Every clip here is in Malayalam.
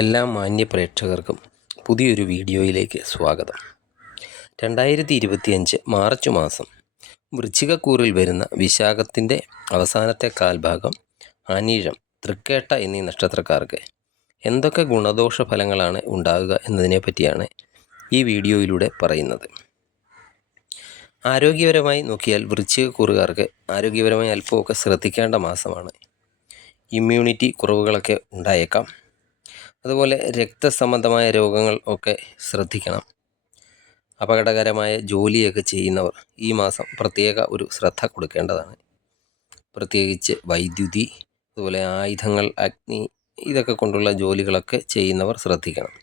എല്ലാ മാന്യ പ്രേക്ഷകർക്കും പുതിയൊരു വീഡിയോയിലേക്ക് സ്വാഗതം. 2025 മാർച്ച് മാസം വൃശ്ചികക്കൂറിൽ വരുന്ന വിശാഖത്തിൻ്റെ അവസാനത്തെ കാൽഭാഗം, അനിഴം, തൃക്കേട്ട എന്നീ നക്ഷത്രക്കാർക്ക് എന്തൊക്കെ ഗുണദോഷ ഫലങ്ങളാണ് ഉണ്ടാകുക എന്നതിനെ പറ്റിയാണ് ഈ വീഡിയോയിലൂടെ പറയുന്നത്. ആരോഗ്യപരമായി നോക്കിയാൽ വൃശ്ചികക്കൂറുകാർക്ക് ആരോഗ്യപരമായി അല്പമൊക്കെ ശ്രദ്ധിക്കേണ്ട മാസമാണ്. ഇമ്മ്യൂണിറ്റി കുറവുകളൊക്കെ ഉണ്ടായേക്കാം. അതുപോലെ രക്തസംബന്ധമായ രോഗങ്ങൾ ഒക്കെ ശ്രദ്ധിക്കണം. അപകടകരമായ ജോലിയൊക്കെ ചെയ്യുന്നവർ ഈ മാസം പ്രത്യേക ഒരു ശ്രദ്ധ കൊടുക്കേണ്ടതാണ്. പ്രത്യേകിച്ച് വൈദ്യുതി, അതുപോലെ ആയുധങ്ങൾ, അഗ്നി, ഇതൊക്കെ കൊണ്ടുള്ള ജോലികളൊക്കെ ചെയ്യുന്നവർ ശ്രദ്ധിക്കണം.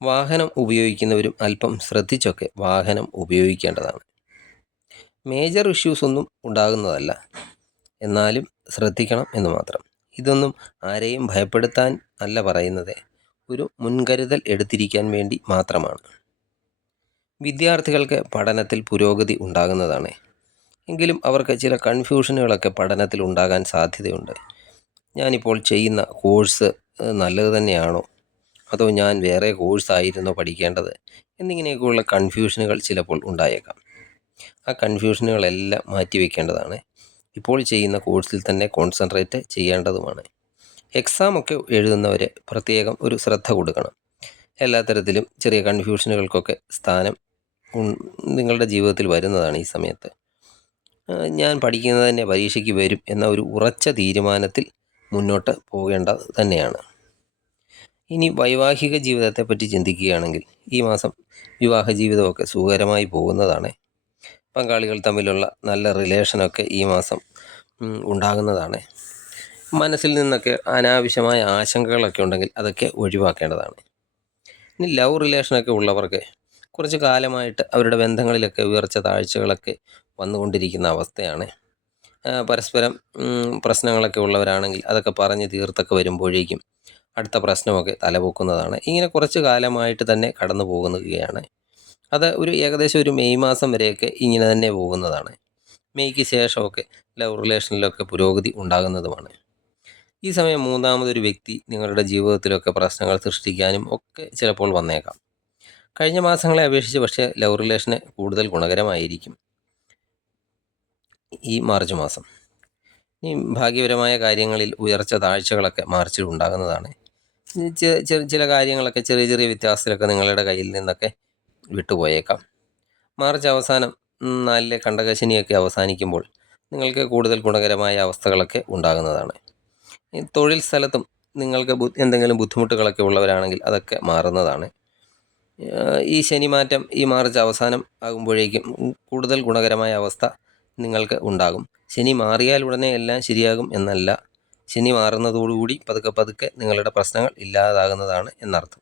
വാഹനം ഉപയോഗിക്കുന്നവരും അല്പം ശ്രദ്ധിച്ചൊക്കെ വാഹനം ഉപയോഗിക്കേണ്ടതാണ്. മേജർ ഇഷ്യൂസ് ഒന്നും ഉണ്ടാകുന്നതല്ല, എന്നാലും ശ്രദ്ധിക്കണം എന്ന് മാത്രം. ഇതൊന്നും ആരെയും ഭയപ്പെടുത്താൻ അല്ല പറയുന്നത്, ഒരു മുൻകരുതൽ എടുത്തിരിക്കാൻ വേണ്ടി മാത്രമാണ്. വിദ്യാർത്ഥികൾക്ക് പഠനത്തിൽ പുരോഗതി ഉണ്ടാകുന്നതാണ്. എങ്കിലും അവർക്ക് ചില കൺഫ്യൂഷനുകളൊക്കെ പഠനത്തിൽ ഉണ്ടാകാൻ സാധ്യതയുണ്ട്. ഞാനിപ്പോൾ ചെയ്യുന്ന കോഴ്സ് നല്ലത് തന്നെയാണോ, അതോ ഞാൻ വേറെ കോഴ്സായിരുന്നോ പഠിക്കേണ്ടത് എന്നിങ്ങനെയൊക്കെയുള്ള കൺഫ്യൂഷനുകൾ ചിലപ്പോൾ ഉണ്ടായേക്കാം. ആ കൺഫ്യൂഷനുകളെല്ലാം മാറ്റിവെക്കേണ്ടതാണ്. ഇപ്പോൾ ചെയ്യുന്ന കോഴ്സിൽ തന്നെ കോൺസെൻട്രേറ്റ് ചെയ്യേണ്ടതുമാണ്. എക്സാമൊക്കെ എഴുതുന്നവർ പ്രത്യേകം ഒരു ശ്രദ്ധ കൊടുക്കണം. എല്ലാ തരത്തിലും ചെറിയ കൺഫ്യൂഷനുകൾക്കൊക്കെ സ്ഥാനം നിങ്ങളുടെ ജീവിതത്തിൽ വരുന്നതാണ് ഈ സമയത്ത്. ഞാൻ പഠിക്കുന്നത് തന്നെ പരീക്ഷയ്ക്ക് വരും എന്ന ഒരു ഉറച്ച തീരുമാനത്തിൽ മുന്നോട്ട് പോകേണ്ടത് തന്നെയാണ്. ഇനി വൈവാഹിക ജീവിതത്തെപ്പറ്റി ചിന്തിക്കുകയാണെങ്കിൽ ഈ മാസം വിവാഹ ജീവിതമൊക്കെ സുഖകരമായി പോകുന്നതാണ്. പങ്കാളികൾ തമ്മിലുള്ള നല്ല റിലേഷനൊക്കെ ഈ മാസം ഉണ്ടാകുന്നതാണ്. മനസ്സിൽ നിന്നൊക്കെ അനാവശ്യമായ ആശങ്കകളൊക്കെ ഉണ്ടെങ്കിൽ അതൊക്കെ ഒഴിവാക്കേണ്ടതാണ്. ഇനി ലവ് റിലേഷനൊക്കെ ഉള്ളവർക്ക് കുറച്ച് കാലമായിട്ട് അവരുടെ ബന്ധങ്ങളിലൊക്കെ ഉയർച്ച താഴ്ചകളൊക്കെ വന്നുകൊണ്ടിരിക്കുന്ന അവസ്ഥയാണ്. പരസ്പരം പ്രശ്നങ്ങളൊക്കെ ഉള്ളവരാണെങ്കിൽ അതൊക്കെ പറഞ്ഞ് തീർത്തൊക്കെ വരുമ്പോഴേക്കും അടുത്ത പ്രശ്നമൊക്കെ തലപൊക്കുന്നതാണ്. ഇങ്ങനെ കുറച്ച് കാലമായിട്ട് തന്നെ കടന്നു പോകുകയാണ്. അത് ഏകദേശം ഒരു മെയ് മാസം വരെയൊക്കെ ഇങ്ങനെ തന്നെ പോകുന്നതാണ്. മെയ്ക്ക് ശേഷമൊക്കെ ലവ് റിലേഷനിലൊക്കെ പുരോഗതി ഉണ്ടാകുന്നതുമാണ്. ഈ സമയം മൂന്നാമതൊരു വ്യക്തി നിങ്ങളുടെ ജീവിതത്തിലൊക്കെ പ്രശ്നങ്ങൾ സൃഷ്ടിക്കാനും ഒക്കെ ചിലപ്പോൾ വന്നേക്കാം. കഴിഞ്ഞ മാസങ്ങളെ അപേക്ഷിച്ച് പക്ഷേ ലവ് റിലേഷന് കൂടുതൽ ഗുണകരമായിരിക്കും ഈ മാർച്ച് മാസം. ഈ ഭാഗ്യപരമായ കാര്യങ്ങളിൽ ഉയർച്ച താഴ്ചകളൊക്കെ മാർച്ചിൽ ഉണ്ടാകുന്നതാണ്. ചില കാര്യങ്ങളൊക്കെ ചെറിയ ചെറിയ വ്യത്യാസത്തിലൊക്കെ നിങ്ങളുടെ കയ്യിൽ നിന്നൊക്കെ വിട്ടുപോയേക്കാം. മാർച്ച് അവസാനം 4 കണ്ടകശനിയൊക്കെ അവസാനിക്കുമ്പോൾ നിങ്ങൾക്ക് കൂടുതൽ ഗുണകരമായ അവസ്ഥകളൊക്കെ ഉണ്ടാകുന്നതാണ്. തൊഴിൽ സ്ഥലത്തും നിങ്ങൾക്ക് എന്തെങ്കിലും ബുദ്ധിമുട്ടുകളൊക്കെ ഉള്ളവരാണെങ്കിൽ അതൊക്കെ മാറുന്നതാണ്. ഈ ശനിമാറ്റം ഈ മാർച്ച് അവസാനം ആകുമ്പോഴേക്കും കൂടുതൽ ഗുണകരമായ അവസ്ഥ നിങ്ങൾക്ക് ഉണ്ടാകും. ശനി മാറിയാൽ ഉടനെ എല്ലാം ശരിയാകും എന്നല്ല, ശനി മാറുന്നതോടുകൂടി പതുക്കെ പതുക്കെ നിങ്ങളുടെ പ്രശ്നങ്ങൾ ഇല്ലാതാകുന്നതാണ് എന്നർത്ഥം.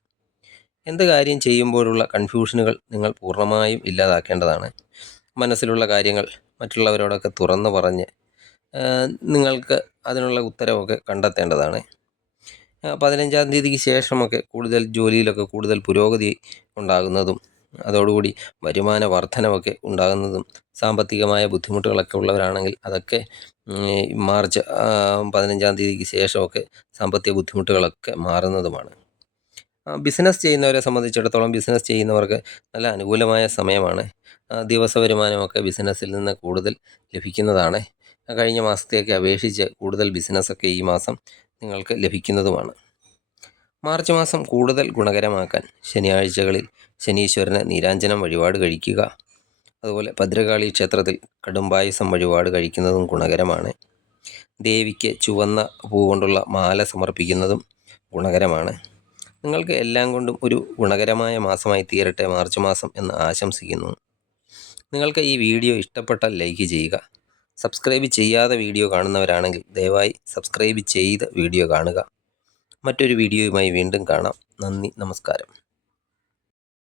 എന്ത് കാര്യം ചെയ്യുമ്പോഴുള്ള കൺഫ്യൂഷനുകൾ നിങ്ങൾ പൂർണ്ണമായും ഇല്ലാതാക്കേണ്ടതാണ്. മനസ്സിലുള്ള കാര്യങ്ങൾ മറ്റുള്ളവരോടൊക്കെ തുറന്നു പറഞ്ഞ് നിങ്ങൾക്ക് അതിനുള്ള ഉത്തരവൊക്കെ കണ്ടെത്തേണ്ടതാണ്. 15-ാം തീയതിക്ക് ശേഷമൊക്കെ കൂടുതൽ ജോലിയിലൊക്കെ കൂടുതൽ പുരോഗതി ഉണ്ടാകുന്നതും അതോടുകൂടി വരുമാന വർധനവൊക്കെ ഉണ്ടാകുന്നതും, സാമ്പത്തികമായ ബുദ്ധിമുട്ടുകളൊക്കെ ഉള്ളവരാണെങ്കിൽ അതൊക്കെ മാർച്ച് 15-ാം തീയതിക്ക് ശേഷമൊക്കെ സാമ്പത്തിക ബുദ്ധിമുട്ടുകളൊക്കെ മാറുന്നതുമാണ്. ബിസിനസ് ചെയ്യുന്നവരെ സംബന്ധിച്ചിടത്തോളം ബിസിനസ് ചെയ്യുന്നവർക്ക് നല്ല അനുകൂലമായ സമയമാണ്. ദിവസ വരുമാനമൊക്കെ ബിസിനസ്സിൽ നിന്ന് കൂടുതൽ ലഭിക്കുന്നതാണ്. കഴിഞ്ഞ മാസത്തേക്ക് അപേക്ഷിച്ച് കൂടുതൽ ബിസിനസ്സൊക്കെ ഈ മാസം നിങ്ങൾക്ക് ലഭിക്കുന്നതുമാണ്. മാർച്ച് മാസം കൂടുതൽ ഗുണകരമാക്കാൻ ശനിയാഴ്ചകളിൽ ശനീശ്വരന് നീരാഞ്ജനം വഴിപാട് കഴിക്കുക, അതുപോലെ ഭദ്രകാളി ക്ഷേത്രത്തിൽ കടുംപായസം വഴിപാട് കഴിക്കുന്നതും ഗുണകരമാണ്. ദേവിക്ക് ചുവന്ന പൂ കൊണ്ടുള്ള മാല സമർപ്പിക്കുന്നതും ഗുണകരമാണ്. നിങ്ങൾക്ക് എല്ലാം കൊണ്ടും ഒരു ഗുണകരമായ മാസമായി തീരട്ടെ മാർച്ച് മാസം എന്ന് ആശംസിക്കുന്നു. നിങ്ങൾക്ക് ഈ വീഡിയോ ഇഷ്ടപ്പെട്ടാൽ ലൈക്ക് ചെയ്യുക. സബ്സ്ക്രൈബ് ചെയ്യാതെ വീഡിയോ കാണുന്നവരാണെങ്കിൽ ദയവായി സബ്സ്ക്രൈബ് ചെയ്ത് വീഡിയോ കാണുക. മറ്റൊരു വീഡിയോയുമായി വീണ്ടും കാണാം. നന്ദി, നമസ്കാരം.